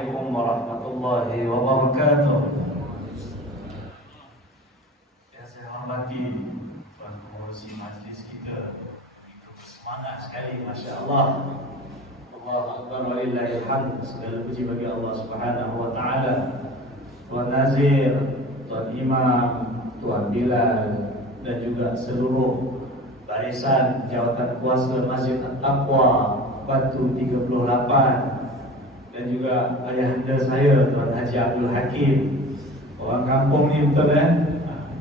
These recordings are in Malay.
Assalamualaikum warahmatullahi wabarakatuh. Yang saya hormati Tuan Pengerusi majlis kita, begitu semangat sekali, Masya Allah. Allahu Akbar walillahil hamd. Segala puji bagi Allah Subhanahu wa taala. Tuan Nazir, Tuan Imam, Tuan Bilal, dan juga seluruh barisan jawatan kuasa Masjid At-Taqwa Batu 38, dan juga ayahanda saya Tuan Haji Abdul Hakim. Orang kampung ni betul kan?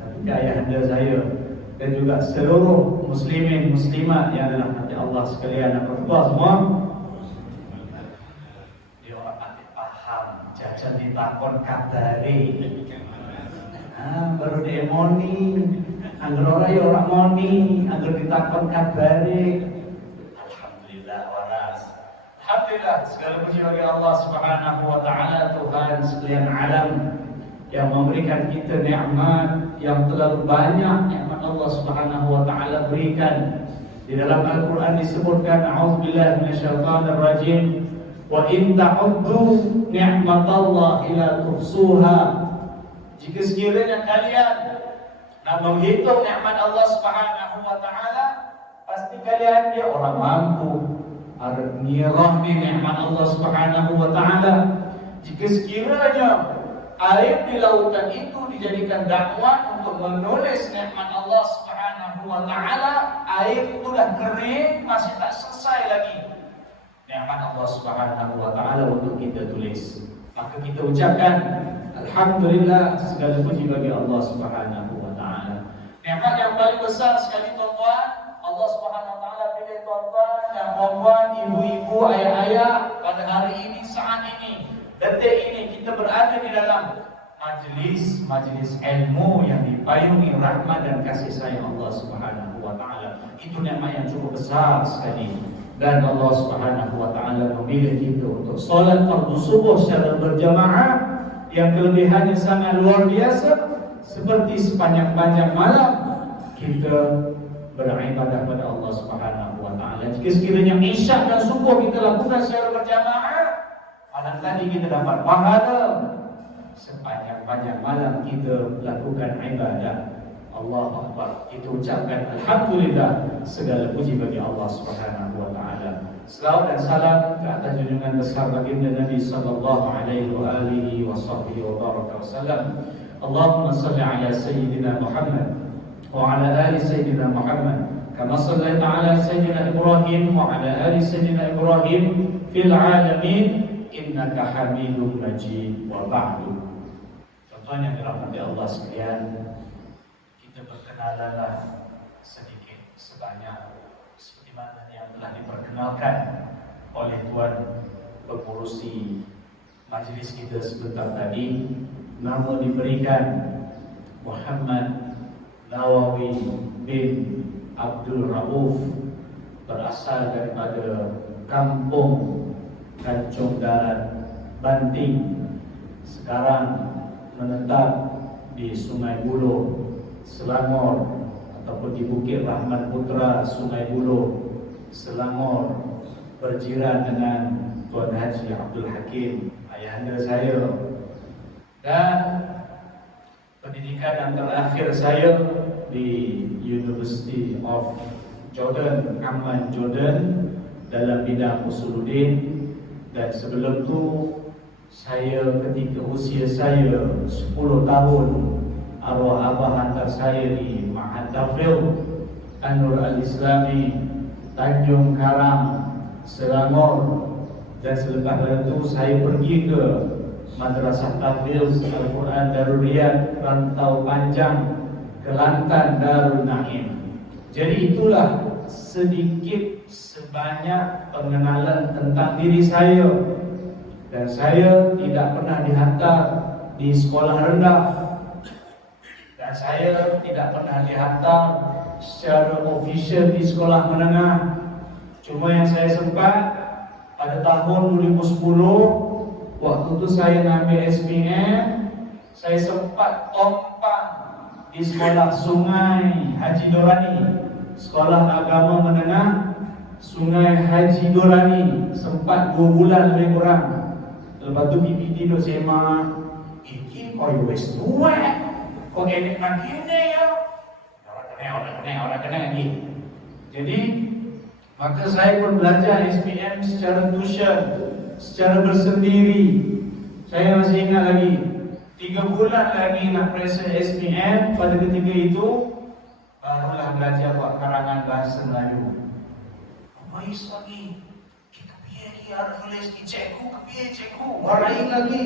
Tapi ayahanda saya, dan juga seluruh muslimin muslimat yang adalah hati Allah sekalian. Apa-apa semua? Dia orang hati paham. Jajan ditakon kabari. Baru dia moni. Angger orang ya orang moni. Angger ditakon kabari. Alhamdulillah waras. Alhamdulillah, segala puji bagi Allah Subhanahu wa taala, Tuhan sekalian alam yang memberikan kita nikmat yang terlalu banyak. Nikmat Allah Subhanahu wa taala berikan. Di dalam Al-Quran disebutkan, a'udzubillahi minasyaitonir rajim, wa in ta'uddu ni'matallahi la tuhsuha. Jika sekiranya kalian nak menghitung nikmat Allah Subhanahu wa taala, pasti kalian dia orang mampu. Ada ngirah ni nikmat Allah Subhanahu wa taala. Jika sekiranya air di lautan itu dijadikan dakwah untuk menulis nikmat Allah Subhanahu wa taala, air itu dah kering, masih tak selesai lagi nikmat Allah Subhanahu wa taala untuk kita tulis. Maka kita ucapkan alhamdulillah, segala puji bagi Allah Subhanahu wa taala. Nikmat yang paling besar sekali tuan-tuan, Allah Subhanahu wa taala pilih tuan-tuan dan puan-puan, ibu-ibu, ayah-ayah pada hari ini, saat ini, detik ini kita berada di dalam majlis ilmu yang dipayungi rahmat dan kasih sayang Allah Subhanahu wa taala. Itu nikmat yang cukup besar sekali. Dan Allah Subhanahu wa taala memilih kita untuk solat fardu subuh secara berjamaah yang kelebihannya sangat luar biasa. Seperti sepanjang-panjang malam kita beribadah pada Allah Subhanahu wa taala. Jika sekiranya isyak dan subuh kita lakukan secara berjamaah, malam tadi kita dapat pahala. Sepanjang-panjang malam kita lakukan ibadah. Allahu Akbar. Kita ucapkan alhamdulillah, segala puji bagi Allah Subhanahu wa taala. Selawat dan salam ke atas junjungan besar baginda Nabi sallallahu alaihi wa alihi wasahbihi wa baraka wasallam. Allahumma salli ala sayyidina Muhammad wa ala ali sayyidina Muhammad kama sallaita ala sayyidina Ibrahim wa ala ali sayyidina Ibrahim fil alamin innaka Hamidum Majid. Wa ba'du. Tuan yang dirahmati Allah sekalian, kita berkenalanlah sedikit sebanyak seperti mana yang telah diperkenalkan oleh Tuan Pengurusi majlis kita sebentar tadi. Nama diberikan Muhammad Nawawi bin Abdul Rauf, berasal daripada kampung Kancung Darat, Banting. Sekarang menetap di Sungai Buloh, Selangor, ataupun di Bukit Rahman Putra, Sungai Buloh, Selangor, berjiran dengan Tuan Haji Abdul Hakim, ayahanda saya. Dan pendidikan yang terakhir saya di University of Jordan, Amman, Jordan, dalam bidang usuluddin. Dan sebelum itu saya, ketika usia saya 10 tahun, arwah abah hantar saya di Ma'had Tafidh An-Nur Al-Islami, Tanjung Karang, Selangor. Dan selepas itu saya pergi ke Madrasah Tahfidz Al-Quran Darul Riyad, Rantau Panjang, Kelantan, Darul Naim. Jadi itulah sedikit sebanyak pengenalan tentang diri saya. Dan saya tidak pernah dihantar di sekolah rendah, dan saya tidak pernah dihantar secara official di sekolah menengah. Cuma yang saya sempat pada tahun 2010, waktu itu saya ngambil SPM, saya sempat tompang di sekolah Sungai Haji Dorani, sekolah agama menengah Sungai Haji Dorani, sempat 2 bulan lebih kurang. Lepas tu PPT tu semak, iki koyo wis tuwek, kok enek nang kene ya. Orang kena lagi. Jadi maka saya pun belajar SPM secara tuition, secara bersendiri. Saya masih ingat lagi 3 bulan lagi nak periksa SPM. Pada ketika itu barulah belajar buat karangan bahasa Melayu. Baik lagi. Kita piye lagi harus tulis di cikgu, piye cikgu. Warai lagi.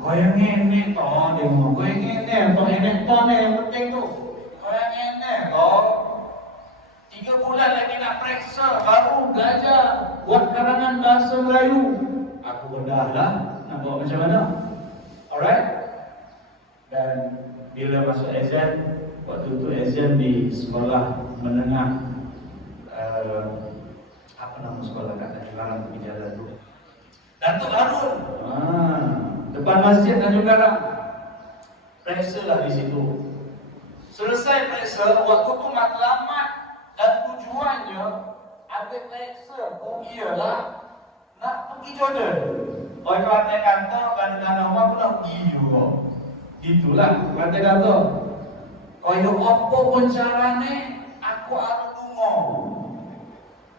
Kau yang enek toh dia mau. Kau yang enek toh enek toh yang penting tu. Kau yang enek toh. 3 bulan lagi nak periksa baru belajar buat karangan bahasa Melayu. Aku berdahlah nak buat macam mana. Alright. Dan bila masuk exam, waktu itu exam di sekolah menengah apa nama sekolah kat Tanjung Karang tepi jalan tu? Datuk Harun. Depan masjid Tanjung Karang. Periksa lah di situ. Selesai periksa, waktu tu matlamat dan tujuannya ambil periksa. Ialah nak pergi Jordan. Orang kata kata bandar nama pun nak pergi juga. Itulah kata-kata. Kaya apa pun carane aku arep lunga.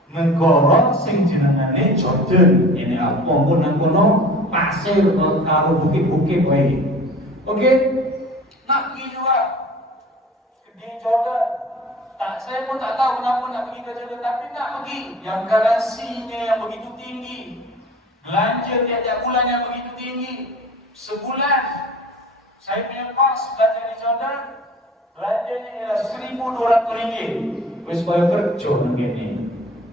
Negara sing jenengane Jordan. Ini apa pun nang kono pasir karo bukit-bukit wae. Okey? Nak pergi juga di Jordan. Saya pun tak tahu kenapa nak pergi ke Jordan, tapi nak pergi. Yang garansinya yang begitu tinggi. Belanja tiap-tiap bulan yang begitu tinggi. Sebulan saya punya kos belajar di Jordan, belanjanya ialah RM1,200. Wis kaya kerja nang kene.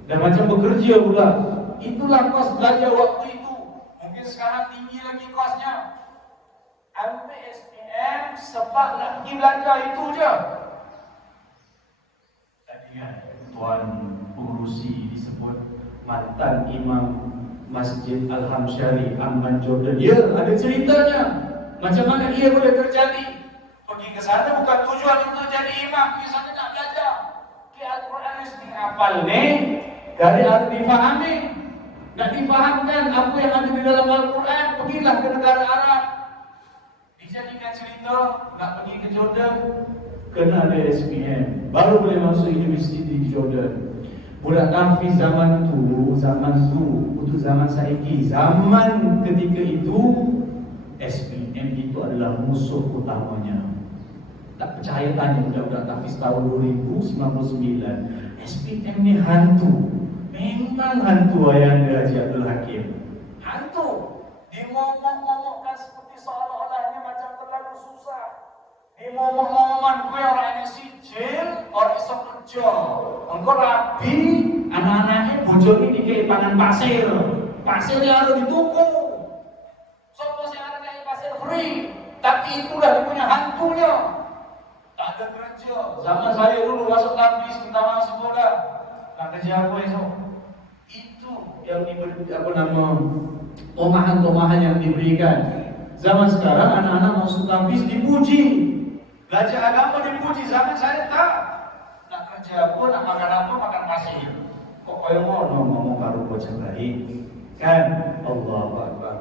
Dan macam bekerja pula. Itulah kos belajar waktu itu. Mungkin sekarang tinggi lagi kosnya. Ambil SPM sebab nak pergi belajar itu je. Tadi kan Tuan Pengurusi disebut mantan imam Masjid Al-Hamsyari Amman Jordan. Ya, ada ceritanya. Macam mana ia boleh terjadi? Pergi ke sana bukan tujuan untuk jadi imam, pergi sana nak belajar. Al-Quran mesti hafal ni dari harus difahami. Nak difahamkan apa yang ada di dalam Al-Quran, pergilah ke negara Arab. Dijadikan cerita nak pergi ke Jordan, kena ada SPM, baru boleh masuk universiti di Jordan. Budak Hafiz zaman tu, untuk zaman saiki, zaman ketika itu SPM itu adalah musuh utamanya. Tak percaya tanya budak-budak Hafiz tahun 2099. SPM ni hantu. Memang hantu Ayahanda Haji Abdul Hakim. Hantu. Dimomong-momongkan seperti seolah-olahnya macam terlalu susah. Dimomong-momongkan kau orang ini sijil, orang iso kerja. Engkau rapi, anak-anaknya bojol ni dikei pangan pasir. Pasir yang harus dituku. Sopo sing ada kayak pasir free. Tapi itulah dia punya hantunya. Tak ada kerja. Zaman saya dulu masuk Hafiz, pertama sekolah. Nak kerja apa esok? Itu yang diberi apa nama tomahan-tomahan yang diberikan. Zaman sekarang anak-anak masuk Hafiz dipuji. Belajar agama dipuji. Zaman saya tak. Nak kerja apa, nak makan apa, makan pasir. Kok kaya ngomong karo bocah baik. Kan? Allahu Akbar.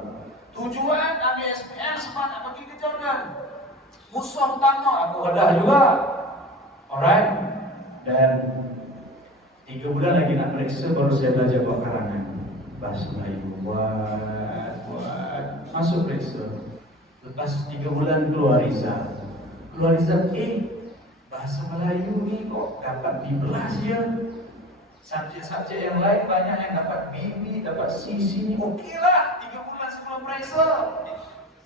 Tujuan ambil SPM sebab nak pergi ke Jordan. Musuh utama aku ada juga. Alright. Dan 3 bulan lagi nak periksa baru saya belajar buat karangan bahasa Melayu. Buat masuk periksa. Lepas 3 bulan keluar result. Bahasa Melayu ni kok dapat B+ ya. Subjek-subjek yang lain banyak yang dapat B, dapat C, ni okeylah 3 bulan sebelum periksa.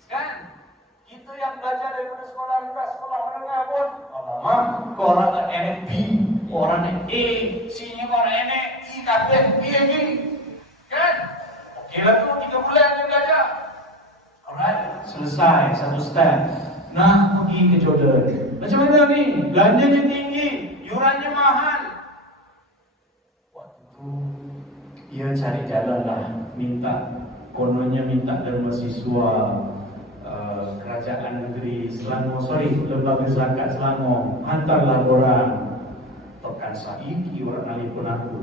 Kan? Kita yang belajar daripada sekolah rendah, sekolah menengah pun kau orang enek B, orang enek A, C-nya kau orang enek I, kabeh B lagi. Kan? Okeylah tu 3 bulan dia belajar. Alright, selesai satu step. Nah, pergi ke Jordan. Macam mana ni? Belanjanya tinggi, yurannya mahal. Waktu tu ia cari jalan lah, kononnya minta dari mahasiswa kerajaan negeri Selangor, lembaga zakat Selangor, hantarlah orang. Tokan saiki orang nelpon aku.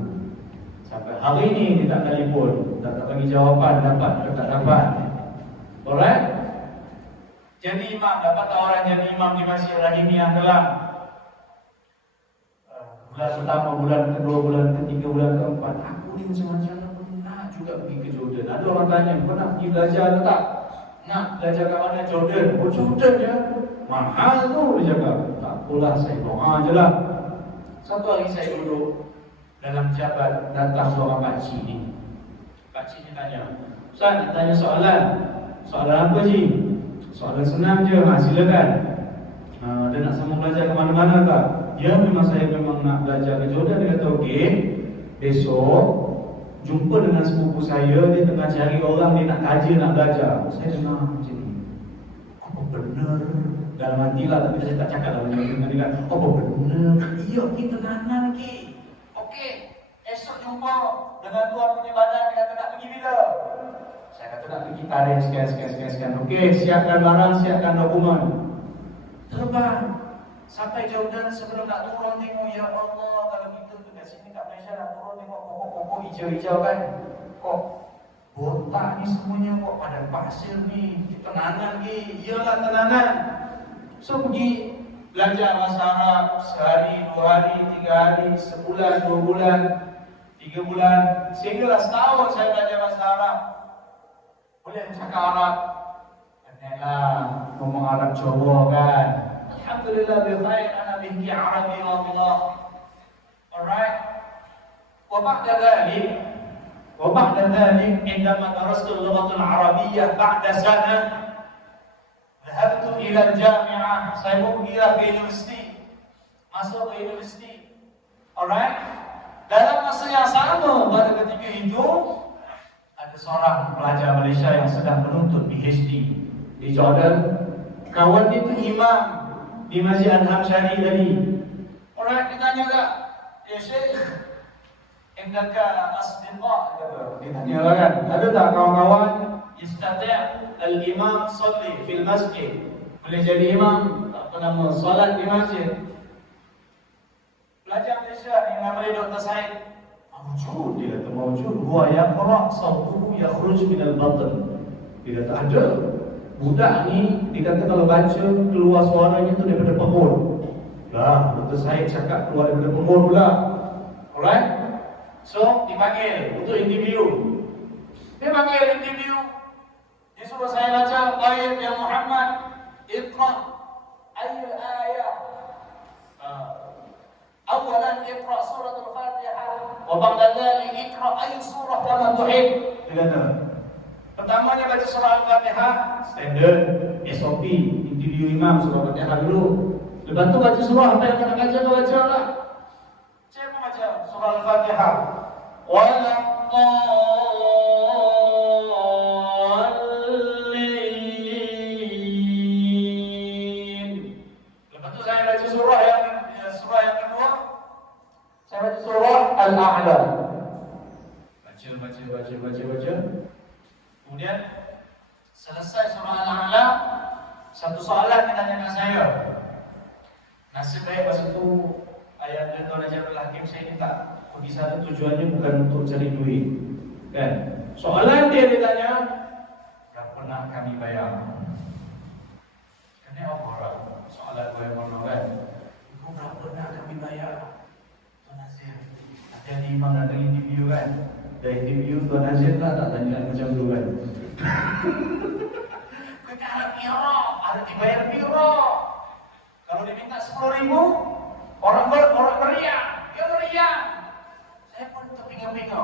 Sampai hari ini dia tak telefon, tak bagi jawapan dapat atau tak dapat. Alright? Jadi imam, dapat tawaran jadi imam di Masjid Rahimiyah Kelang. Bulan pertama, bulan kedua, bulan ketiga, bulan keempat, aku ni macam-macam nak juga pergi ke Jordan. Ada orang tanya, kau nak pergi belajar atau tak? Nak belajar kat mana? Jordan. Oh Jordan je. Mahal tu, dia cakap. Tak apalah, saya doa je lah. Satu hari saya duduk dalam jabat, datang seorang pakcik ni. Pakcik ni tanya, Ustaz nak tanya soalan. Soalan apa Ji? Soalan senang je, silakan. Dia nak sama belajar ke mana-mana tak? Ya, memang saya memang nak belajar ke Jordan. Dia kata okey, besok jumpa dengan sepupu saya. Dia tengah cari orang, dia nak kaji, nak belajar. Saya dengar macam ni, apa benar? Dalam hati lah, tapi saya tak cakap dalam hati dengan dia. Apa benar? Ya, kita tenanan ki. Okey, esok jumpa dengan tuan punya badan. Dia kata nak pergi bila? Saya kata nak pergi tarikh sekian. Okey, siapkan barang, siapkan dokumen. Terbang sampai Jordan. Sebelum nak turun tengok, ya Allah, kalau kita tu kat sini kat Malaysia nak turun tengok pokok-pokok hijau-hijau kan, kok botak ni semuanya, kok padang pasir ni, tenanan ni. Iyalah tenanan. So pergi belajar bahasa Arab sehari, 2 hari, 3 hari, sebulan, 2 bulan, 3 bulan, sehinggalah setahun saya belajar bahasa Arab. Boleh cakap Arab, kenalah ngomong Arab Jawa kan. Alhamdulillah bi khair, ana bihi Arabi wallah. Alright. Wa ba'da dhalik indama darastu al-lughah al-arabiyyah ba'da sana dhahabtu ila al-jami'ah. Saya pun pergi ke universiti. Masuk ke universiti. Alright. Dalam masa yang sama pada ketika itu ada seorang pelajar Malaysia yang sedang menuntut PhD di Jordan. Kawan dia itu imam di Masjid Al-Hamshari tadi. Orang ditanya tak? Ya Syekh, indaka asdiqa? Ditanya lah kan, ada tak kawan-kawan istati' al-imam salli fil masjid? Boleh jadi imam, tak pernah solat di masjid. Pelajar Malaysia yang namanya Dr. Said, mawjud, dia kata mawjud. Huwa yaqra' sawtuhu yakhruj min al-batn. Dia kata ada. Budak ni, dia kata kalau baca, keluar suaranya tu daripada perut. Lah, Dr. Said cakap keluar daripada perut pula. Alright? So, dipanggil untuk interview. Dia panggil interview. Dia suruh saya baca, Baik ya Muhammad, Iqra' ayyul ayah. Awalan Iqra' surah Al-Fatihah. Wa ba'da dhalik Iqra' ayyu surah kama tuhib. Dia kata, pertamanya baca surah Al-Fatihah, standard SOP, interview imam surah Al-Fatihah dulu. Lepas tu baca surah apa yang nak baca, kau baca lah. Saya pun baca surah Al-Fatihah. Wal-Dallin. Lepas tu saya baca surah yang kedua. Saya baca surah Al-A'la. Baca. Kemudian selesai surah Al-A'la, satu soalan dia tanyakan saya. Nasib baik masa tu ayah dan Tuan Haji Abdul Hakim saya ni tak pergi sana, tujuannya bukan untuk cari duit kan. Soalan dia tanya, berapa nak kami bayar? Kena orang soalan gue mana kan, kau berapa nak kami bayar? Tuan Haji ada imam nak interview kan. Dah interview Tuan Haji tak tanya macam tu kan. Kita harap piro, harus dibayar piro. Kalau dia minta 10.000, orang meriah, dia meriah. Saya pun terpinga-pinga,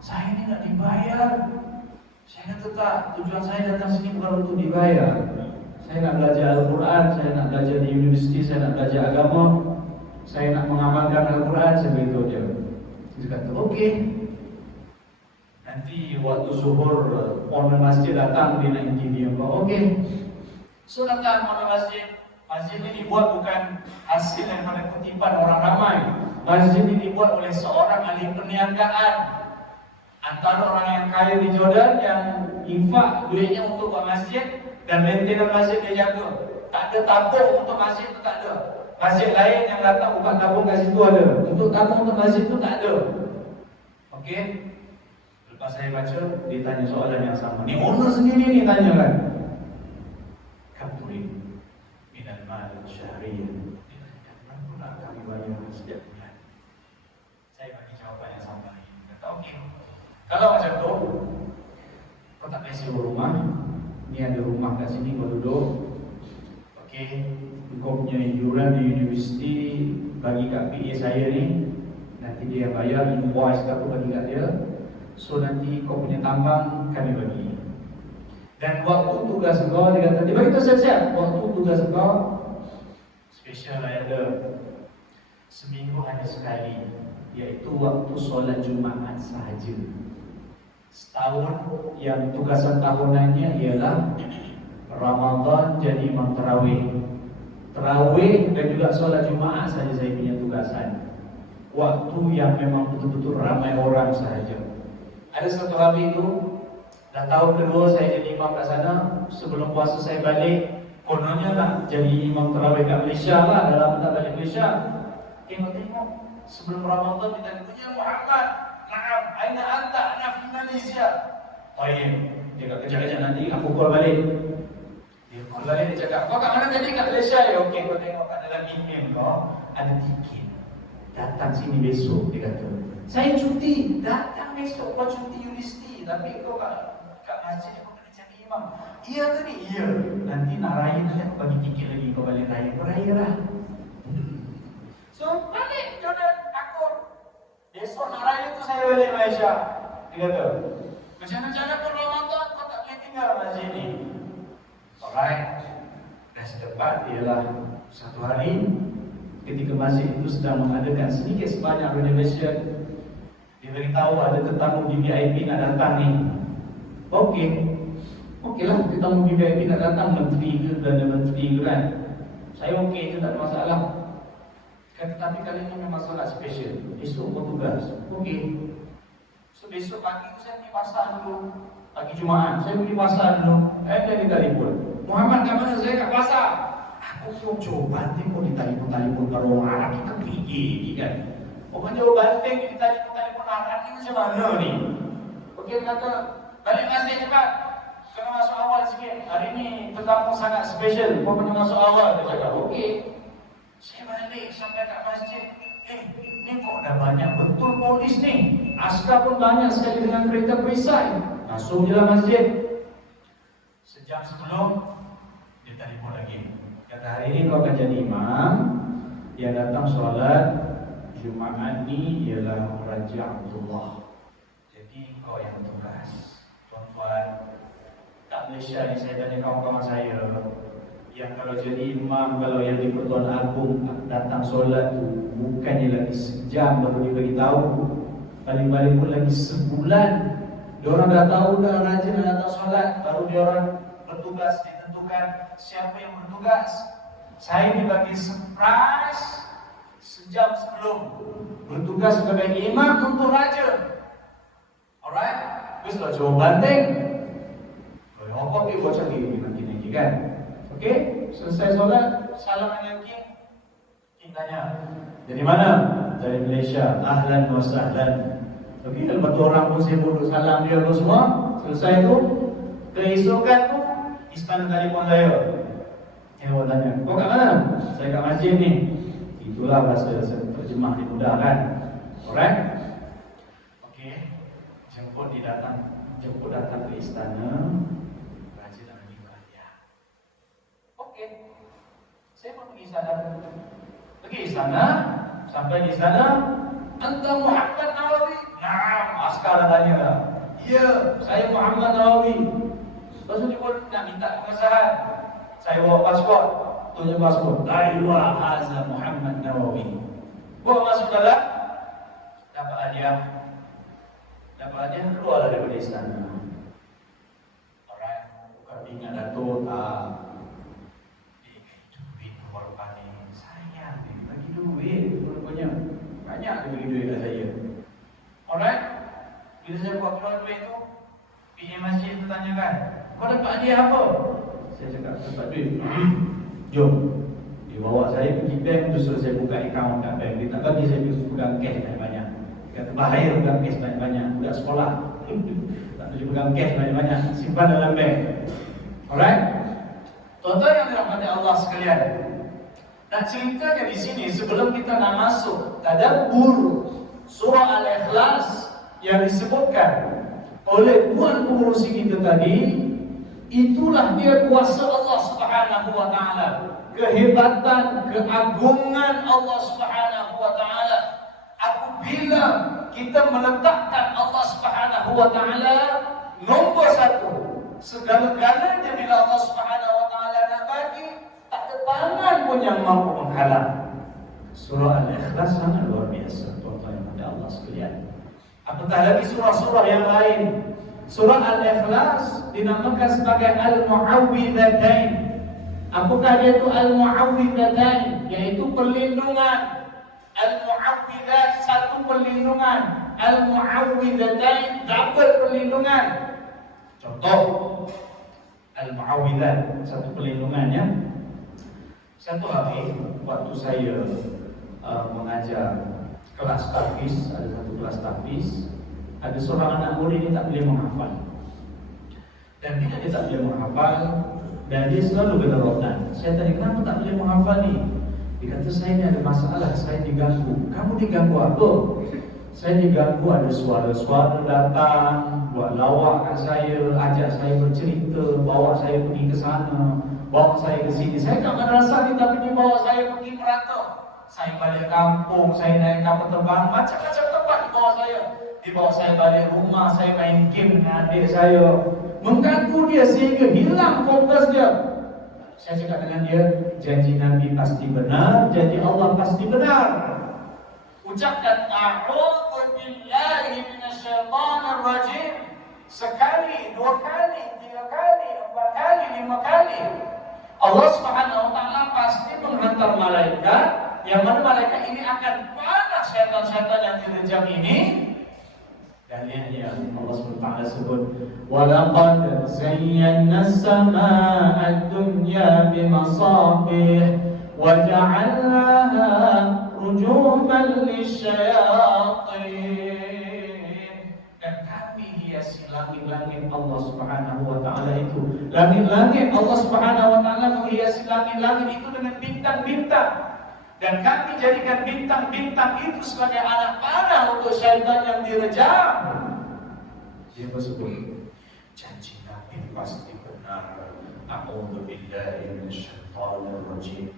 saya ini nak dibayar. Saya kata tak, tujuan saya datang sini bukan untuk dibayar. Saya nak belajar Al-Quran, saya nak belajar di universiti, saya nak belajar agama, saya nak mengamalkan Al-Quran, saya beritahu dia. Dia kata, okey. Nanti waktu zuhur, owner masjid datang, dia nak interview. Okey. So datang owner masjid. Masjid ini dibuat bukan hasil daripada kutipan orang ramai. Masjid ini dibuat oleh seorang ahli perniagaan. Antara orang yang kaya di Jordan yang infak duitnya untuk buat masjid dan maintenance masjid dia jaga. Tak ada tabung untuk masjid itu, tak ada. Masjid lain yang datang bukan tabung kat situ ada. Untuk tabung untuk masjid itu tak ada. Okey. Lepas saya baca, ditanya soalan yang sama. Ni owner sendiri ni tanya kan. Kaburi minal mal syahriyah. Berapa nak kami bayar setiap bulan? Saya bagi jawapan yang sama lagi. Kata okey. Kalau macam tu, kau tak payah sewa rumah. Ni ada rumah kat sini kau duduk. Okey, kau punya yuran di universiti bagi kat PA saya ni. Nanti dia bayar invoice ke apa bagi kat dia. So nanti kau punya tambang kami bagi. Dan waktu tugas kau, dia kata, dia beritahu siap-siap. Waktu tugas kau special lah ada. Seminggu hanya sekali, iaitu waktu solat Jumaat sahaja. Setahun yang tugasan tahunannya ialah Ramadan jadi imam tarawih. Tarawih dan juga solat Jumaat saja saya punya tugasan. Waktu yang memang betul-betul ramai orang sahaja. Ada satu hari itu, dah tahun kedua saya jadi imam kat sana. Sebelum puasa saya balik, kononnya nak jadi imam tarawih kat Malaysia lah. Dah lama tak balik Malaysia. Tengok-tengok sebelum Ramadan kita tanya, "Ya Muhammad, na'am, aina anta? Ana fi Malaysia." Baik, dia kata kejar-kejar nanti aku call balik. Dia call balik, dia cakap, "Kau kat mana tadi? Kat Malaysia." Ya, okey, kau tengok kat dalam email kau ada tiket. Datang sini besok, dia kata. Saya cuti, datang besok. Kau cuti universiti, tapi kau kat masjid kau kena jadi imam. Iya ke ni? Iya. Nanti nak raya nanti aku bagi tiket lagi, kau balik raya. Kau raya lah. So, balik Jordan, aku besok nak raya tu saya balik Malaysia. Dia kata, macam mana pun Ramadan kau tak boleh tinggal masjid ni. Alright. Dan sedepat ialah satu hari ketika masjid itu sedang mengadakan sedikit sebanyak renovation. Dia beritahu ada tetamu di VIP nak datang ni. Okeylah, tetamu di VIP nak datang, menteri ke, Perdana Menteri ke kan. Saya okey je, tak ada masalah. Tetapi kali ini memang solat special. Esok kau tugas. Okey. So besok pagi tu saya pergi pasar dulu. Pagi Jumaat saya pergi pasar dulu. Dia telefon. Muhammad kat mana? Saya kat pasar. Aku coba tengok di telefon kalau orang kita pergi kan. Pokoknya banting di telefon arah ni macam mana ni? Okey, kata balik masjid cepat. Kena masuk awal sikit. Hari ni tetamu sangat special. Pokoknya masuk awal. Dia cakap okey. Saya balik sampai kat masjid. Ni kok dah banyak betul polis ni. Askar pun banyak sekali dengan kereta perisai. Masuk je lah masjid. Sejam sebelum dia telefon lagi. Kata hari ni kau akan jadi imam. Yang datang solat Jumaat ni ialah Raja Abdullah. Jadi kau yang tugas. Tuan-tuan, kat Malaysia ni saya tanya kawan-kawan saya, yang kalau jadi imam, kalau yang di Pertuan Agong datang solat tu bukannya lagi sejam baru dia beritahu, paling-paling pun lagi sebulan. Diorang dah tahu dah rajin nak datang solat, baru diorang bertugas, ditentukan siapa yang bertugas. Saya dibagi surprise sejam sebelum bertugas sebagai imam untuk raja. Alright, terus lah coba banting. Kalau apa pergi bocor lagi kan. Okey, selesai solat, salam dengan King tanya, dari mana? Dari Malaysia. Ahlan wa sahlan. Okey, lepas tu orang pun sibuk salam dia semua. Selesai tu, keesokan tu istana telefon saya. Dia tanya, kau kat mana? Saya kat masjid ni. Itulah bahasa terjemah dimudahkan. Alright? Okey, jemput datang ke istana. Saya pun pergi istana, sampai di sana, "Anta Muhammad Nawawi?" "Naam." Askar tanya lah. "Ya, saya Muhammad Nawawi." Lepas tu dia pun nak minta pengesahan. Saya bawa pasport, tunjuk pasport. "Aywa haza Muhammad Nawawi." Bawa masuk dalam, dapat hadiah, keluarlah daripada istana. Alright, bukan ingat Dato' tak. Duit rupanya banyak dia bagi duit kat saya. Alright, bila saya buat keluar duit tu, PA masjid tu tanyakan, kau dapat hadiah apa? Saya cakap dapat duit. Jom. Dia bawa saya pergi bank, tu suruh saya buka akaun kat bank. Dia tak bagi saya pegang cash banyak-banyak. Dia kata bahaya pegang cash banyak-banyak. Budak sekolah Tak boleh pegang cash banyak-banyak, simpan dalam bank. Alright? Tuan-tuan yang dirahmati Allah sekalian. Nah, ceritanya di sini sebelum kita nak masuk tadabbur surah Al-Ikhlas yang disebutkan oleh tuan pengurusi kita tadi, itulah dia kuasa Allah Subhanahu wa taala, kehebatan, keagungan Allah Subhanahu wa taala. Apabila kita meletakkan Allah Subhanahu wa taala nombor satu, segala-galanya bila Allah Subhanahu wa taala nak bagi, tak ada tangan pun yang mampu menghalang. Surah Al-Ikhlas sangat luar biasa, tuan-tuan yang ada Allah sekalian. Apatah lagi surah-surah yang lain. Surah Al-Ikhlas dinamakan sebagai Al-Mu'awwidhatain. Apakah dia itu Al-Mu'awwidhatain? Iaitu perlindungan. Al-Mu'awwidhat, satu perlindungan. Al-Mu'awwidhatain, double perlindungan. Contoh Al-Mu'awwidhat, satu perlindungan ya. Satu hari waktu saya mengajar kelas tahfiz, ada satu kelas tahfiz, ada seorang anak murid yang tak boleh menghafal. Dan dia tak boleh menghafal dan dia selalu kena rotan. Saya tanya, kenapa tak boleh menghafal ni? Dia kata, saya ni ada masalah, saya diganggu. Kamu diganggu apa? Saya diganggu, ada suara-suara datang, buat lawak kat saya, ajak saya bercerita, bawa saya pergi ke sana, bawa saya ke sini. Saya kat madrasah ni tapi dia bawa saya pergi merantau. Saya balik kampung, saya naik kapal terbang, macam-macam tempat dibawa saya. Dibawa saya balik rumah, saya main game dengan adik saya. Mengganggu dia sehingga hilang fokus dia. Saya cakap dengan dia, janji Nabi pasti benar, janji Allah pasti benar. Ucapkan a'udzu billahi minasyaitonir rajim sekali, dua kali, tiga kali, empat kali, lima kali. Allah Subhanahu wa taala pasti menghantar malaikat, yang mana malaikat ini akan panah syaitan-syaitan yang direjam ini. Dan lihatnya Allah SWT sebut, وَلَقَدْ زَيَّنَّا السَّمَاءَ الدُّنْيَا بِمَصَابِيحَ وَجَعَلْنَاهَا رُجُومًا لِلشَّيَاطِينِ. Dan kami hiasi langit-langit Allah Subhanahu wa taala itu. Langit-langit Allah Subhanahu wa taala menghiasi langit-langit itu dengan bintang-bintang. Dan kami jadikan bintang-bintang itu sebagai anak panah untuk syaitan yang direjam. Dia bersebut, janji Nabi pasti benar. A'udzu billahi minasyaitonir rajim.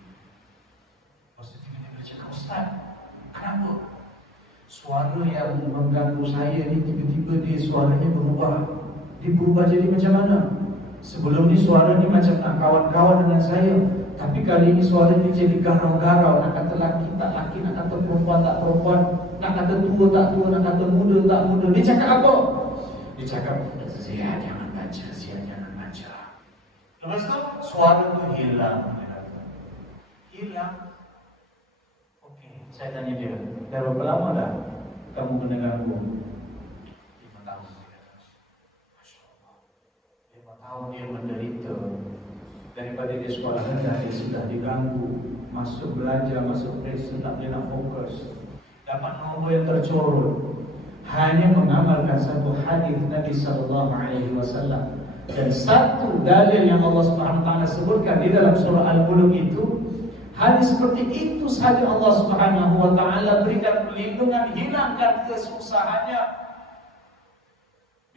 Pasti tiba-tiba cakap, Ustaz, kenapa? Suara yang mengganggu saya ni tiba-tiba dia suaranya berubah. Dia berubah jadi macam mana? Sebelum ni suara ni macam nak kawan-kawan dengan saya, tapi kali ini suara ni jadi garau-garau. Nak kata laki tak laki, nak kata perempuan tak perempuan, nak kata tua tak tua, nak kata muda tak muda. Dia cakap apa? Dia cakap, Zia jangan baca, Zia jangan baca. Lepas tu suara tu hilang. Hilang. Okey, saya tanya dia, dah berapa lama dah kamu mendengarku? 5 tahun. Masya Allah, 5 tahun dia menderita. Daripada dia sekolah rendah, dia sudah diganggu, masuk belajar, masuk periksa, tak boleh nak fokus, dapat nombor yang tercorot, hanya mengamalkan satu hadis Nabi SAW. Dan satu dalil yang Allah Subhanahu Wa Taala sebutkan di dalam surah Al-Mulk itu, hadis seperti itu saja Allah Subhanahu Wa Taala berikan perlindungan, hilangkan kesusahannya.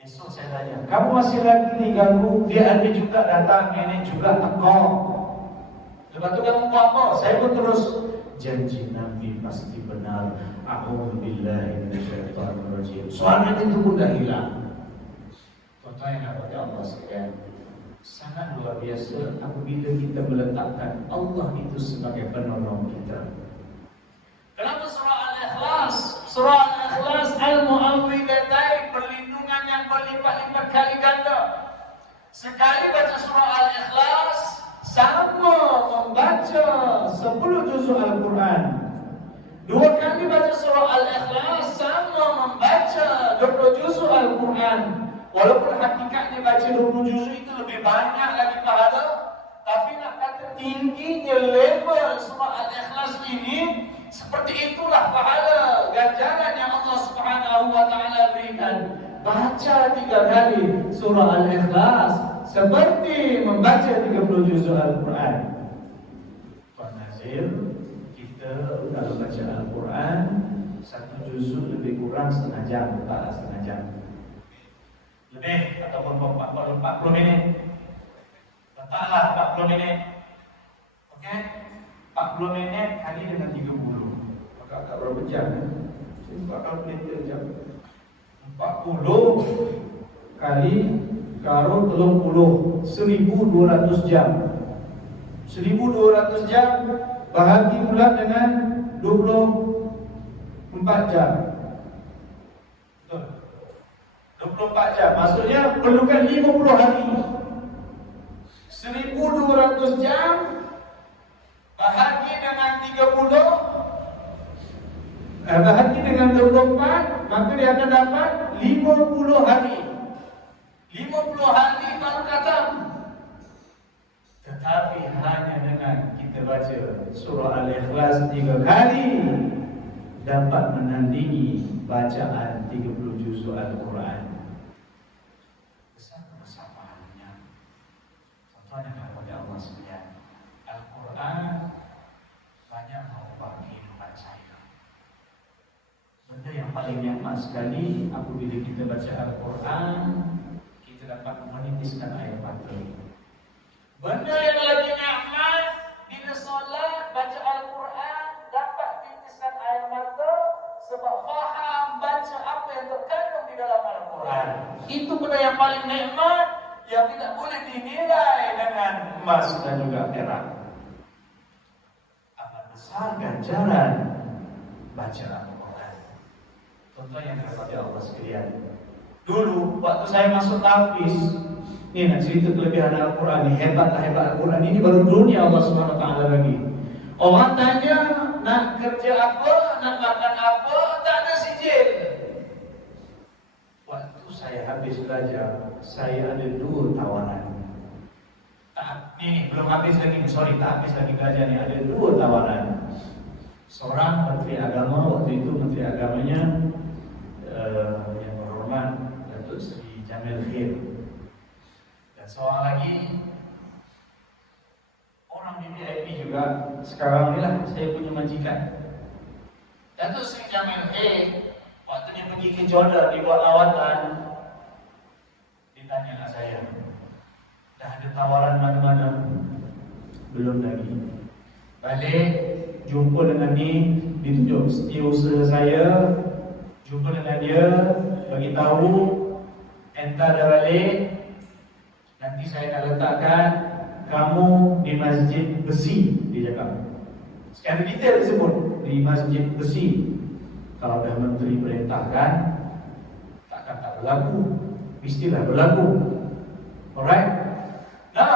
Besok saya tanya, kamu masih lagi diganggu? Dia ada juga datang, nenek juga tekor. Lepas tu kamu buat apa? Saya pun terus, janji Nabi pasti benar. A'udzu billahi minasyaitonir rajim. Suara itu pun dah hilang. Tuan-tuan yang ada Allah sekalian, sangat luar biasa apabila kita meletakkan Allah itu sebagai penolong kita. Kenapa surah Al-Ikhlas? Surah Al-Ikhlas Al-Mu'awwidhatain, perlindungan yang berlipat-lipat kali ganda. Sekali baca surah Al-Ikhlas sama membaca 10 juzuk Al-Quran. 2 kali baca surah Al-Ikhlas sama membaca 20 juzuk Al-Quran. Walaupun hakikatnya baca 20 juzuk itu lebih banyak lagi pahala, tapi nak kata tingginya level surah Al-Ikhlas ini, seperti itulah pahala ganjaran yang Allah Subhanahu wa taala berikan. baca 3 kali surah Al-Ikhlas seperti membaca 30 juzuk Al-Quran. Tuan Nazir, kita kalau baca Al-Quran 1 juzuk lebih kurang setengah jam, tak setengah jam lebih, ataupun 40 minit. Letaklah 40 minit. Okey, 40 minit kali dengan 30. Maka agak berapa jam? Saya kalkulator jam. 40 kali karo 30, 1200 jam. 1200 jam bahagi pula dengan 24 jam. Betul. 24 jam. Maksudnya perlukan 50 hari. 1200 jam bahagi dengan 30, bahagi dengan 24, maka dia akan dapat 50 hari. 50 hari baru khatam. Tetapi hanya dengan kita baca surah Al-Ikhlas 3 kali dapat menandingi bacaan 30 juzuk Al-Quran. Besar persamaannya. Contohnya kepada Allah sekalian, Al-Quran banyak mengubah kehidupan saya. Benda yang paling nikmat sekali apabila kita baca Al-Quran, kita dapat menitiskan air mata. Benda yang lagi nikmat bila solat baca Al-Quran dapat titiskan air mata sebab faham baca apa yang terkandung di dalam Al-Quran. Itu benda yang paling nikmat yang tidak boleh dinilai dengan emas dan juga perak. Amat besar ganjaran baca Al-Quran. Contoh yang dirahmati Allah sekalian. Dulu waktu saya masuk tahfiz, ini nak cerita kelebihan Al-Quran ni, hebat Al-Quran ini baru dunia Allah SWT bagi. Orang tanya nak kerja apa, nak makan apa, tak ada sijil. Waktu saya habis belajar, saya ada 2 tawaran. Ini belum habis lagi, tak habis lagi belajar ni, ada 2 tawaran. Seorang Menteri Agama, waktu itu Menteri Agamanya yang berhormat Datuk Seri Jamil Khair. Dan seorang lagi orang di VIP juga sekarang ni lah, saya punya majikan. Datuk Seri Jamil Khair waktu dia pergi ke Jordan dibuat lawatan, ditanya kat saya, dah ada tawaran mana-mana? Belum lagi. Balik jumpa dengan ni, ditunjuk setiausaha saya, jumpa dengan dia, bagi tahu entah dah balik, nanti saya nak letakkan kamu di masjid besi, dia cakap. Secara detail disebut di masjid besi. Kalau dah menteri perintahkan, takkan tak berlaku, mestilah berlaku. Alright? Nah,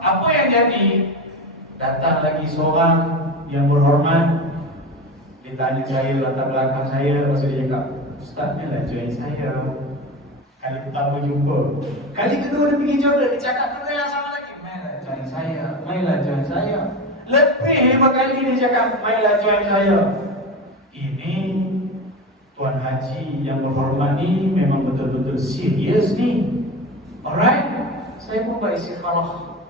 apa yang jadi? Datang lagi seorang yang berhormat, ditanya saya latar belakang saya, lepas dia cakap, Ustaz ni lah join saya. Kali pertama jumpa, kali kedua dia pergi Jordan, dia cakap benda yang sama lagi, mainlah join saya, mainlah join saya. Lebih berkali dia cakap, mainlah join saya. Ini Tuan Haji yang berhormat ni memang betul-betul serius ni. Alright? Saya pun buat istikharah.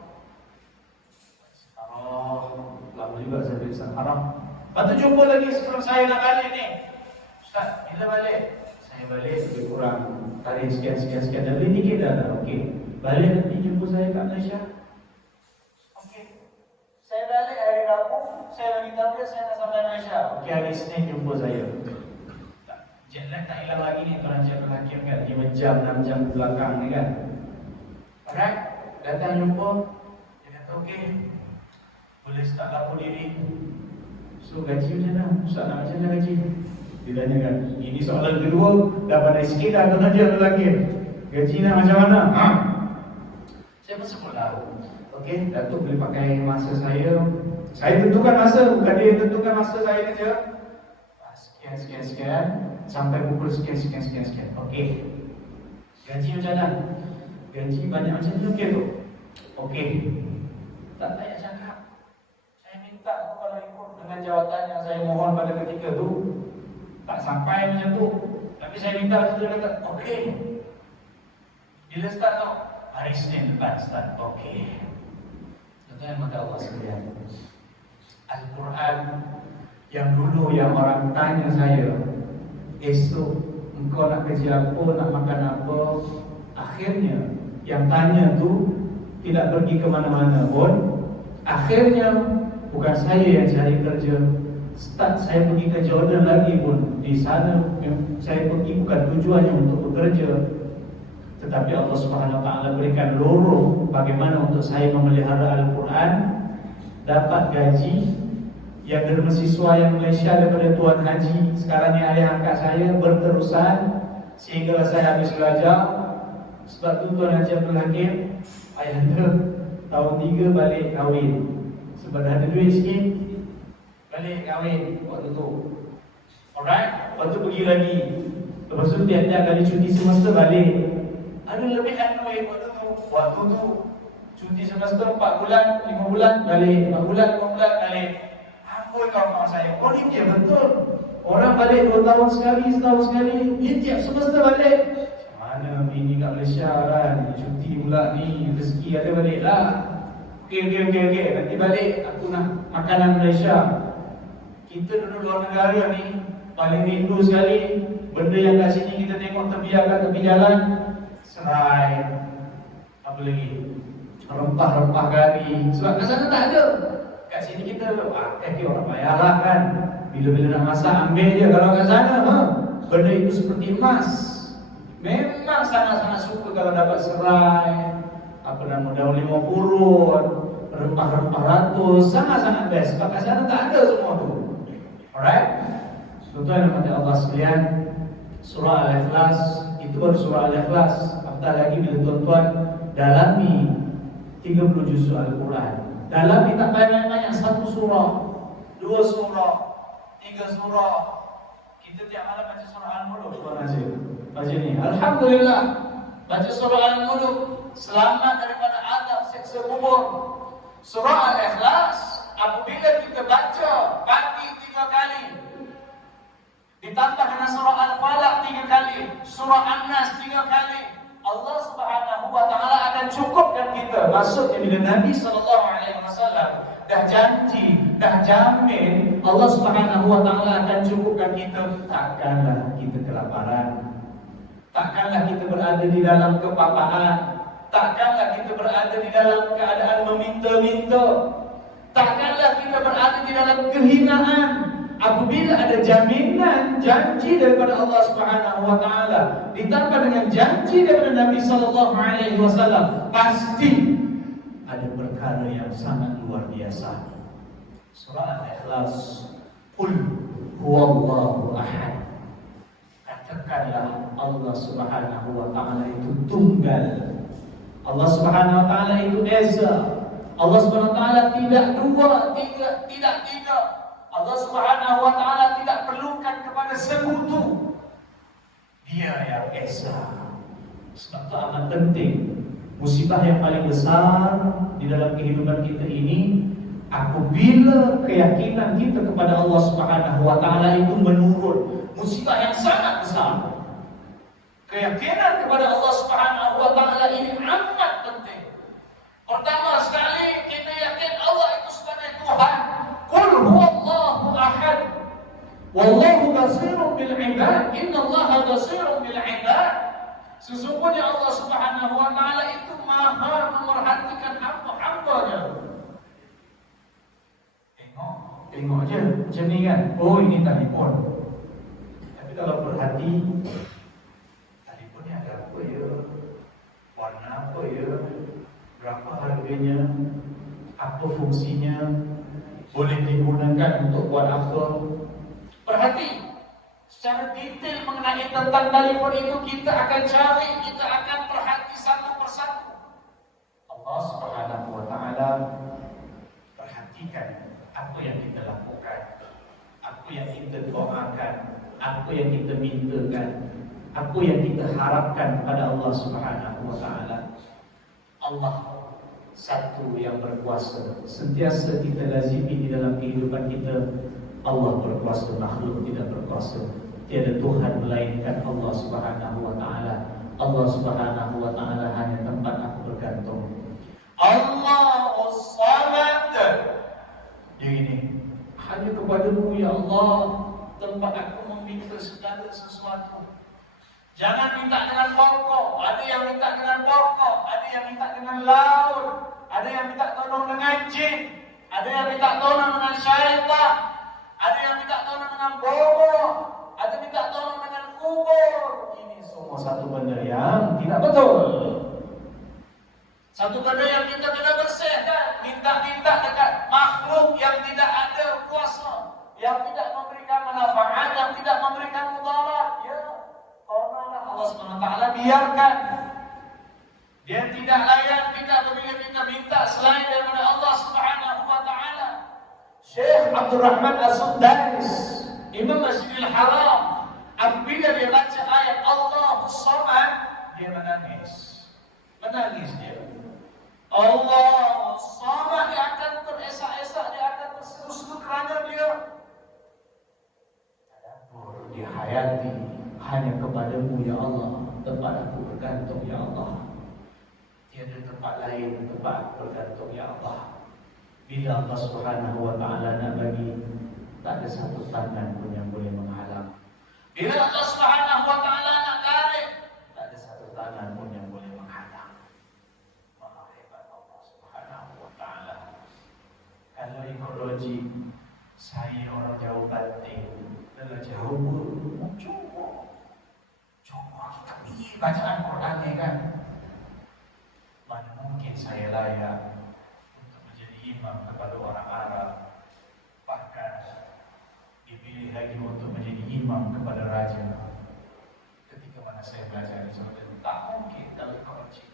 Lama juga saya beri istikharah. Lepas tu jumpa lagi sebelum saya nak balik ni. Ustaz, bila balik? Saya balik lebih kurang tarikh sekian. Dah beli tiket dah. Okey. Balik nanti jumpa saya kat Malaysia. Okey. Saya balik hari Rabu, saya bagi tahu dia saya nak sampai Malaysia. Okey, hari Isnin jumpa saya. Jet lag tak hilang lagi ni tuan Haji Hakim kan. 5 jam, 6 jam belakang ni kan. Alright. Datang jumpa. Dia kata okey, boleh start lapor diri. So gaji macam mana? Ustaz nak macam mana gaji? Dia tanyakan. Ini soalan kedua. Dah pandai sikit dah tuan Haji Abdul Hakim. Gaji nak macam mana? Saya pun sebutlah. Okey, Datuk boleh pakai masa saya. Saya tentukan masa, bukan dia yang tentukan masa saya kerja. Sekian sampai pukul sekian. Okey. Gaji macam mana? Gaji banyak macam mana okey tu? Okey. Tak payah cakap. Saya minta tu kalau ikut dengan jawatan yang saya mohon pada ketika tu, tak sampai macam tu. Tapi saya minta dia kata, okey. Bila start tu? Hari Senin depan start. Okey. Tuan mata Allah sekalian. Al-Quran yang dulu yang orang tanya saya, esok engkau nak kerja apa, nak makan apa, akhirnya yang tanya tu tidak pergi ke mana-mana pun. Akhirnya bukan saya yang cari kerja. Start saya pergi ke Jordan lagi pun. Di sana saya pergi bukan tujuannya untuk bekerja, tetapi Allah Subhanahu Wa Taala berikan lorong bagaimana untuk saya memelihara Al-Quran, dapat gaji yang mahasiswa yang Malaysia daripada Tuan Haji. Sekarang ni ayah angkat saya berterusan sehingga saya habis belajar. Sebab tu Tuan Haji Abdul Hakim, ayah anda tahun 3 balik kahwin. Sebab dah ada duit sikit, balik kahwin waktu tu. Alright, lepas tu pergi lagi. Lepas tu tiap-tiap kali cuti semester balik. Ada lebihan duit waktu tu. Waktu tu cuti semester 4 bulan, 5 bulan balik, 4 bulan, 5 bulan balik. Amboi kawan-kawan saya, oh ni dia betul. Orang balik 2 tahun sekali, setahun sekali, dia tiap semester balik. Mana bini kat Malaysia kan, cuti pula ni, rezeki ada balik lah. Okey, nanti balik aku nak makanan Malaysia. Kita duduk luar negara ni, paling rindu sekali benda yang kat sini kita tengok terbiarkan tepi jalan. Serai, apa lagi, rempah-rempah kari. Sebab kat sana tak ada. Kat sini kita orang bayarlah kan. Bila-bila nak masak ambil je. Kalau kat sana benda itu seperti emas. Memang sangat-sangat suka kalau dapat serai, apa nama, daun limau purut, rempah-rempah ratus. Sangat-sangat best. Sebab kat sana tak ada semua tu. Alright. Tuan-tuan dan puan Allah sekalian, surah Al-Ikhlas itu baru surah Al-Ikhlas. Apatah lagi bila tuan-tuan dalami 30 juz Al-Quran. Dalami tak banyak-banyak, 1 surah, 2 surah, 3 surah. Kita tiap malam baca surah Al-Muluk. Tuan Azim baca ni, alhamdulillah. Baca surah Al-Muluk, selamat daripada azab siksa kubur. Surah Al-Ikhlas apabila kita baca pagi 3 kali, ditambah dengan surah Al-Falaq 3 kali, surah An-Nas 3 kali, Allah Subhanahu Wa Taala akan cukupkan kita. Maksudnya bila Nabi SAW dah janji, dah jamin Allah Subhanahu Wa Taala akan cukupkan kita, takkanlah kita kelaparan, takkanlah kita berada di dalam kepapaan, takkanlah kita berada di dalam keadaan meminta-minta, takkanlah kita berada di dalam kehinaan. Apabila ada jaminan, janji daripada Allah Subhanahu Wa Taala ditambah dengan janji daripada Nabi Sallallahu Alaihi Wasallam, pasti ada perkara yang sangat luar biasa. Surah Al-Ikhlas, Qul huwallahu ahad. Katakanlah Allah Subhanahu Wa Taala itu tunggal. Allah Subhanahu Wa Taala itu esa. Allah Subhanahu Wa Taala tidak dua, tidak tiga. Allah Subhanahu Wa Taala tidak perlukan kepada sekutu. Dia yang esa. Sebab itu amat penting. Musibah yang paling besar di dalam kehidupan kita ini, apabila keyakinan kita kepada Allah Subhanahu Wa Taala itu menurun. Musibah yang sangat besar. Keyakinan kepada Allah Subhanahu Wa Taala ini amat penting. Pertama sekali kita yakin Allah itu sebagai Tuhan. Qul huwallahu ahad. Wallahu basirun bil ibad. Innallaha basirun bil ibad. Sesungguhnya Allah Subhanahu Wa Taala itu Maha memerhatikan hamba-hambanya. Tengok je macam ni kan. Oh, ini telefon. Tapi kalau perhati, telefon ni ada apa ya? Warna apa ya? Berapa harganya? Apa fungsinya? Boleh digunakan untuk buat apa? Perhati secara detail mengenai tentang telefon itu. Kita akan cari, kita akan perhati satu persatu. Allah Subhanahu Wa Taala perhatikan apa yang kita lakukan, apa yang kita doakan, apa yang kita mintakan, apa yang kita harapkan kepada Allah Subhanahu Wa Taala. Allah satu yang berkuasa. Sentiasa kita lazimi di dalam kehidupan kita, Allah berkuasa, makhluk tidak berkuasa. Tiada Tuhan melainkan Allah Subhanahu wa taala. Allah Subhanahu wa taala hanya tempat aku bergantung. Allahus Samad. Yang ini hanya kepadamu ya Allah tempat aku meminta segala sesuatu. Jangan minta dengan pokok. Ada yang minta dengan pokok, ada yang minta dengan laut, ada yang minta tolong dengan jin, ada yang minta tolong dengan syaitan, ada yang minta tolong dengan bobo, ada yang minta tolong dengan kubur. Ini semua satu benda yang tidak betul. Satu benda yang kita tidak bersih kan? Minta-minta dekat makhluk yang tidak ada kuasa, yang tidak memberikan manfaat, yang tidak memberikan mudarat. Ya, Allah SWT biarkan. Dia tidak layak kita bila kita minta selain daripada Allah Subhanahu wa taala. Syekh Abdul Rahman As-Sudais, Imam Masjidil Haram, apabila dia baca ayat Allahus Samad, dia menangis. Menangis dia. Allahus Samad, dia akan teresak-esak, dia akan terseru-seru kerana dia tadabbur, dia hayati hanya kepadamu ya Allah tempat aku bergantung ya Allah. Tiada tempat lain tempat aku bergantung ya Allah. Bila Allah Subhanahu wa taala nak bagi, tak ada satu tangan pun yang boleh menghalang. Bila Allah Subhanahu wa taala nak tarik, tak ada satu tangan pun yang boleh menghalang. Maha hebat Allah Subhanahu wa taala. Kalau ikut logik, saya orang jauh Banting, dalam jauh pun cuma kita pilih bacaan Quran ni kan. Mana mungkin saya layak untuk menjadi imam kepada orang Arab, bahkan dipilih lagi untuk menjadi imam kepada raja. Ketika mana saya belajar di sana, tak mungkin kalau korupsi.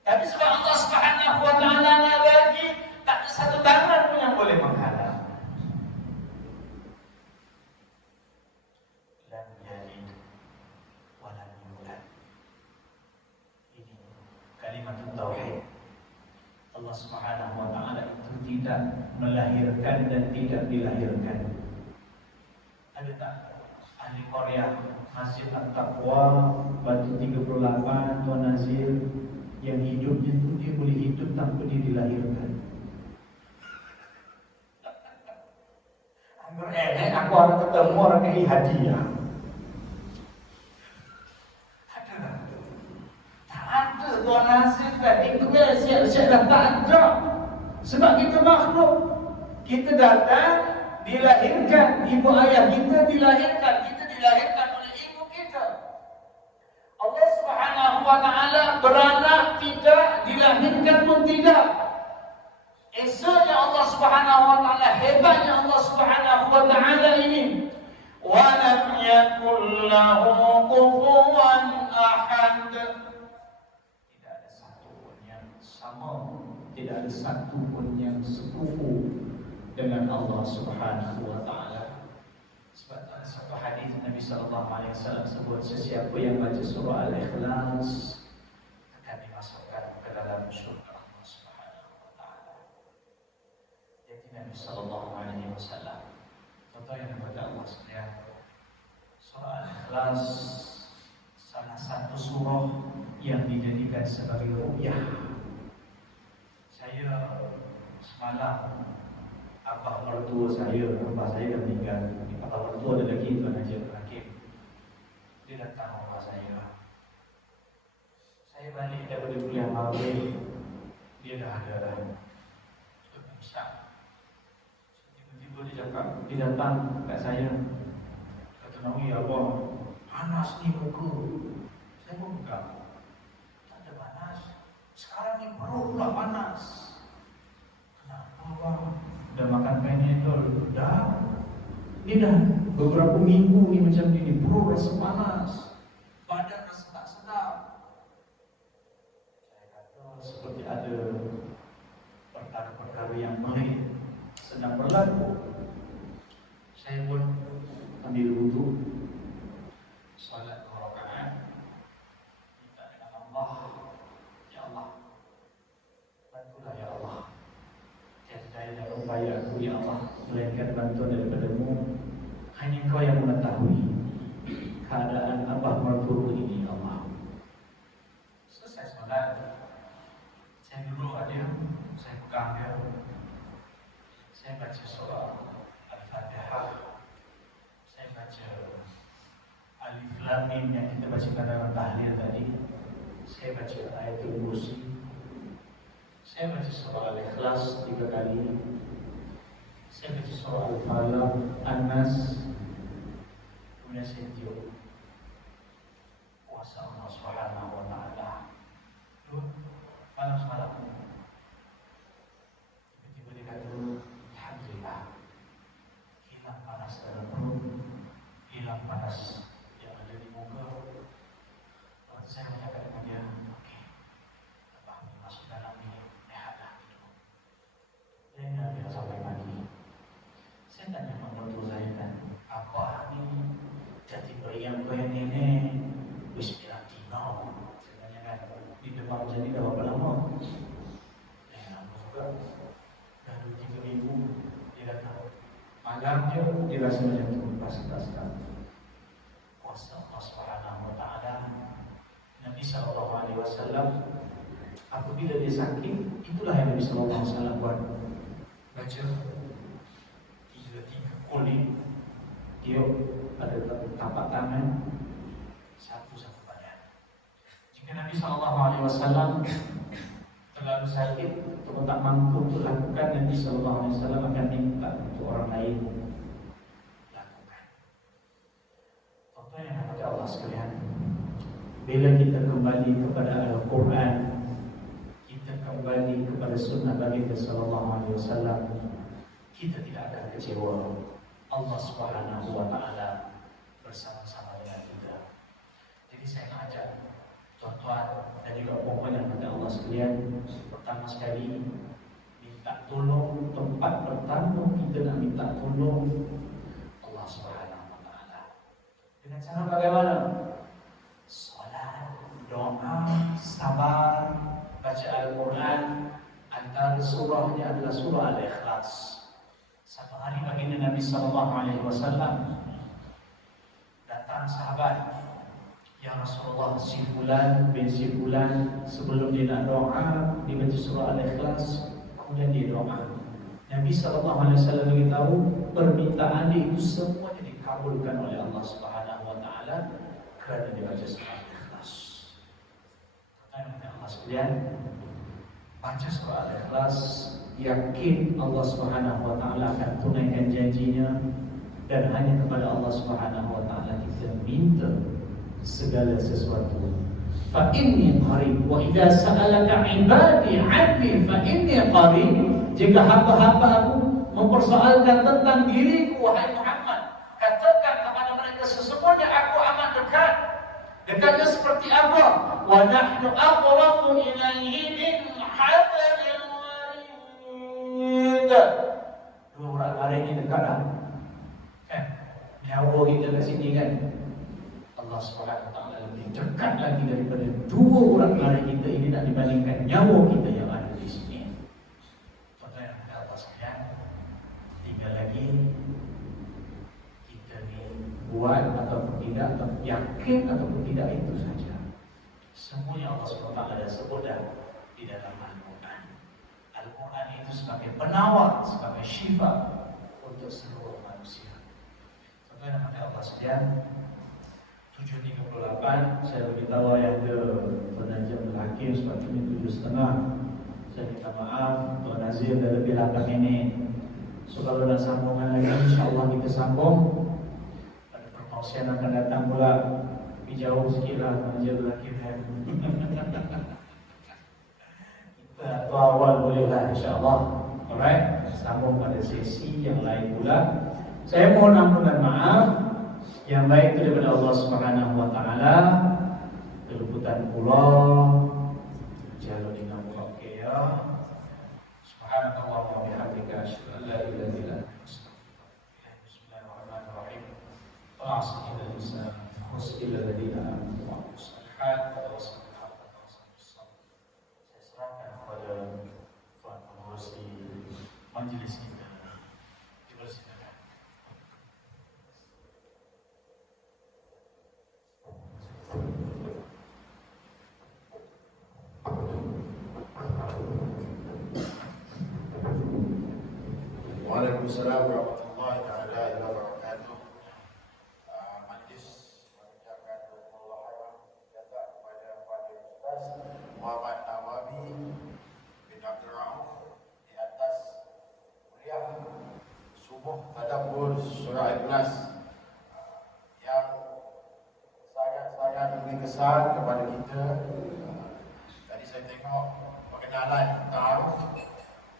Tapi sebab Allah Subhanahu wa taala nak bagi, tak ada satu tangan pun yang boleh menghalang. Lam yalid wa lam yulad. Ini kalimat tauhid. Allah Subhanahu wa taala itu tidak melahirkan dan tidak dilahirkan. Ada tak ahli Korea Masjid At-Taqwa Batu 38 Tuan Nazir yang hidupnya itu dia boleh hidup tanpa dia dilahirkan. Aku akan ketemu orang kaya hadiah. Ada tak? Tak ada Tuan Nazir kan. Itu siap-siap dah tak ada. Sebab kita makhluk. Kita datang dilahirkan, ibu ayah kita dilahirkan, kita dilahirkan oleh ibu kita. Allah Subhanahu wa taala beranak tidak, dilahirkan pun tidak. Esanya Allah Subhanahu wa taala, hebatnya Allah Subhanahu wa taala ini. Wa lam yakul lahu kufuwan ahad. Tidak ada satu pun yang sama, tidak ada satu pun yang sekufu dengan Allah Subhanahu wa taala. Sebab ada satu hadis Nabi sallallahu alaihi wasallam sebut, sesiapa yang baca surah Al-Ikhlas akan dimasukkan ke dalam syurga Allah Subhanahu wa taala. Jadi Nabi sallallahu alaihi wasallam, contoh yang dibaca Allah sekalian, surah Al-Ikhlas salah satu surah yang dijadikan sebagai ruqyah. Saya semalam abah mertua saya, abah saya dah meninggal. Abah mertua ada lagi Tuan Haji Hakim. Dia datang rumah saya. Saya balik daripada kuliah maghrib, dia dah ada dah. Tutup imsak. Tiba-tiba dia cakap, dia datang kat saya. Kata Nawi, abah, panas ni muka. Saya pun pegang. Tak ada panas. Sekarang ni perut pula panas. Kenapa abah? Dah makan Panadol, dah. Ni dah beberapa minggu ni macam ni, perut rasa panas, badan rasa tak sedap. Saya kata seperti ada perkara-perkara yang lain sedang berlaku. Saya pun ambil wudu, salat 2 rakaat, minta dengan Allah, ya Allah, bantulah ya Allah. Saya dan upaya aku ya Allah, melainkan bantuan daripada-Mu. Hanya Engkau yang mengetahui belakang dia, saya baca surah Al-Fatihah, saya baca Alif Lam Mim yang kita bacakan dalam tahlil tadi, saya baca Ayatul Kursi, saya baca surah Al-Ikhlas 3 kali, saya baca surah Al-Falaq, An-Nas, kemudian saya tiup kuasa Allah Subhanahu wa Ta'ala. Malam semalam tiba-tiba dia kata, alhamdulillah, hilang panas dalam perut, hilang panas yang ada di muka. Lalu saya menyatakan dengan dia, okey, abang masuk dalam ni, rehatlah gitu. Dia sampai pagi. Saya tanya menurut saya kan, apa ni jati beriang kau yang ini wis pirang dino? Saya tanya kan, di depan jadi dah berapa lama? Lama juga, dah 2-3 minggu. Dia kata, malam je dia rasa macam tu, pas-paskan. Kuasa Allah Subhanahu wa Ta'ala. Nabi SAW apabila dia sakit, itulah yang Nabi SAW buat. Baca 3 kuli, dia pada tapak tangan, satu badan. Jika Nabi SAW terlalu sakit atau tak mampu untuk lakukan, Nabi SAW akan minta untuk orang lain lakukan. Contoh yang ada Allah sekalian, bila kita kembali kepada Al-Quran, kita kembali kepada Sunnah Baginda SAW, kita tidak akan kecewa. Allah Subhanahu wa Ta'ala bersama-sama dengan kita. Jadi saya nak ajak tuan-tuan dan juga puan-puan yang ada Allah sekalian, pertama sekali minta tolong. Tempat pertama kita nak minta tolong Allah Subhanahu wa Ta'ala. Dengan cara bagaimana? Salat, doa, sabar, baca Al-Quran. Antara surahnya adalah surah Al-Ikhlas. Satu hari baginda Nabi SAW datang sahabat, ya Rasulullah, si fulan bin si fulan sebelum dia nak doa dia baca surah Al-Ikhlas, kemudian dia doa. Nabi SAW beritahu permintaan dia itu semuanya dikabulkan oleh Allah Subhanahu wa Ta'ala kerana dia baca surah Al-Ikhlas. Allah sekalian, baca surah Al-Ikhlas, yakin Allah Subhanahu wa Ta'ala akan tunaikan janjinya, dan hanya kepada Allah Subhanahu wa Ta'ala kita minta segala sesuatu. Fa inni qarib wa idza sa'alaka 'ibadi 'anni fa inni qarib. Jika hamba-hamba aku mempersoalkan tentang diriku, wahai Muhammad, katakan kepada mereka sesungguhnya aku amat dekat. Dekatnya seperti apa? Wa nahnu aqrabu ilaihi min hablil warid. Dua orang hari ini dekat lah. Kan? Nyawa kita kat sini kan. Allah SWT lebih dekat lagi daripada dua orang hari kita ini, nak dibandingkan nyawa kita yang ada di sini. Contoh yang kata Allah sekalian, tinggal lagi kita ni buat ataupun tidak, atau yakin ataupun tidak, itu saja. Semuanya Allah SWT dah sebut dah di dalam Al-Quran. Al-Quran itu sebagai penawar, sebagai syifa untuk seluruh manusia. Contoh yang kata Allah sekalian, 7.38 saya beritahu ayah ke Tuan Najib Al-Hakim, sepatutnya 7.30. Saya minta maaf, Tuan Nazir dah lebih 8 minit. So kalau nak sambungan lagi, insyaAllah kita sambung. Pada perkongsian akan datang pula, lebih jauh sikit lah Tuan Najib Al-Hakim. Kita awal boleh lah insyaAllah. Alright, sambung pada sesi yang lain pula. Saya mohon ampun dan maaf yang baik itu daripada Allah Subhanahu wa Ta'ala, keluputan pula jalur dengan muka ya. Subhanallah wa bihamdika, asyhadu an la ilaha illa anta, astaghfiruka. Bismillahirrahmanirrahim. Wa sallallahu alaihi wasallam. Saya serahkan kepada Tuan Pengurusi majlis kita. Dipersilakan. Waalaikumsalam warahmatullahi taala wabarakatuh. Majlis mengucapkan Allah jasa kepada Pak Ustaz Muhammad Nawawi bin Abdul Rauf di atas kuliah subuh tadabbur surah Ikhlas yang sangat-sangat memberi kesan kepada kita. Tadi saya tengok pengenalan ta'aruf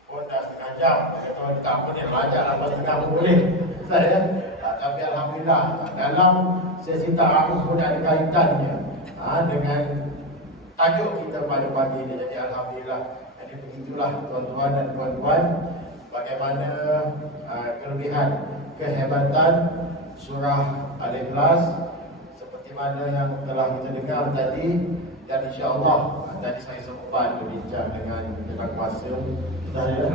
pun dah setengah jam. Saya tahu tak apa ni, belajar apa setengah boleh saya. Tapi Alhamdulillah dalam sesi ta'aruf pun ada kaitannya dengan tajuk kita pada pagi ini. Jadi Alhamdulillah. Jadi begitulah tuan-tuan dan puan-puan, bagaimana kelebihan kehebatan surah Al-Ikhlas seperti mana yang telah kita dengar tadi. Dan insya-Allah tadi saya sempat berbincang dengan kuasa saya.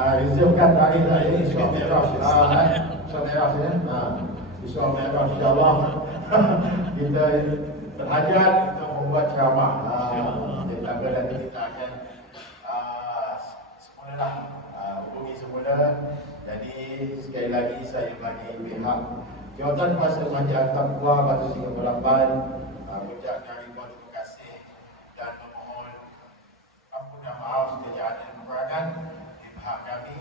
Reservekan tarikh saya Isra Mi'raj. Isra Mi'raj ya. Isra Mi'raj insya-Allah kita berhajat untuk membuat ceramah. Jadi nanti kita akan semulalah hubungi semula. Jadi sekali lagi saya bagi pihak Jawatan Kuasa Masjid Al-Taqwa Batu 38 mengucapkan ribuan terima kasih dan memohon ampunan maaf jika ada kekurangan di pihak kami.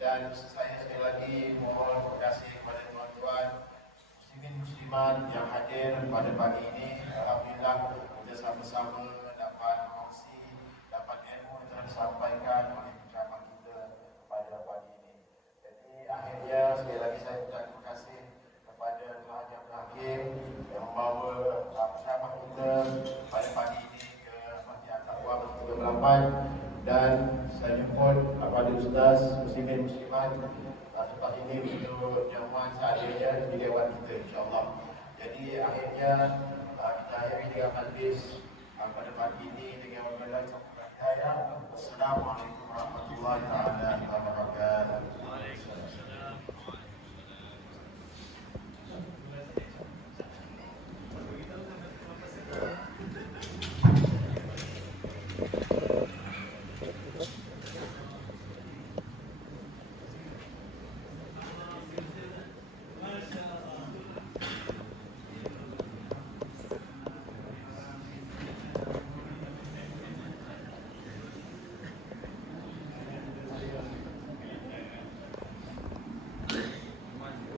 Dan saya sekali lagi mohon terima kasih kepada tuan-tuan muslimin muslimat yang hadir pada pagi ini. Alhamdulillah kita sama-sama dapat kongsi, dapat ilmu yang telah disampaikan oleh penceramah kita pada pagi ini. Jadi akhirnya sekali lagi saya ucapkan terima kasih kepada Tuan Haji Abdul Hakim yang membawa penceramah kita pada pagi ini ke Masjid Al-Taqwa Batu 38. Dan saya jemput kepada Ustaz muslimin muslimat lepas ini untuk jamuan seadanya di dewan kita insya-Allah. Jadi akhirnya kita akhiri dengan majlis pada pagi ini dengan membaca hidayah. Assalamualaikum warahmatullahi wabarakatuh.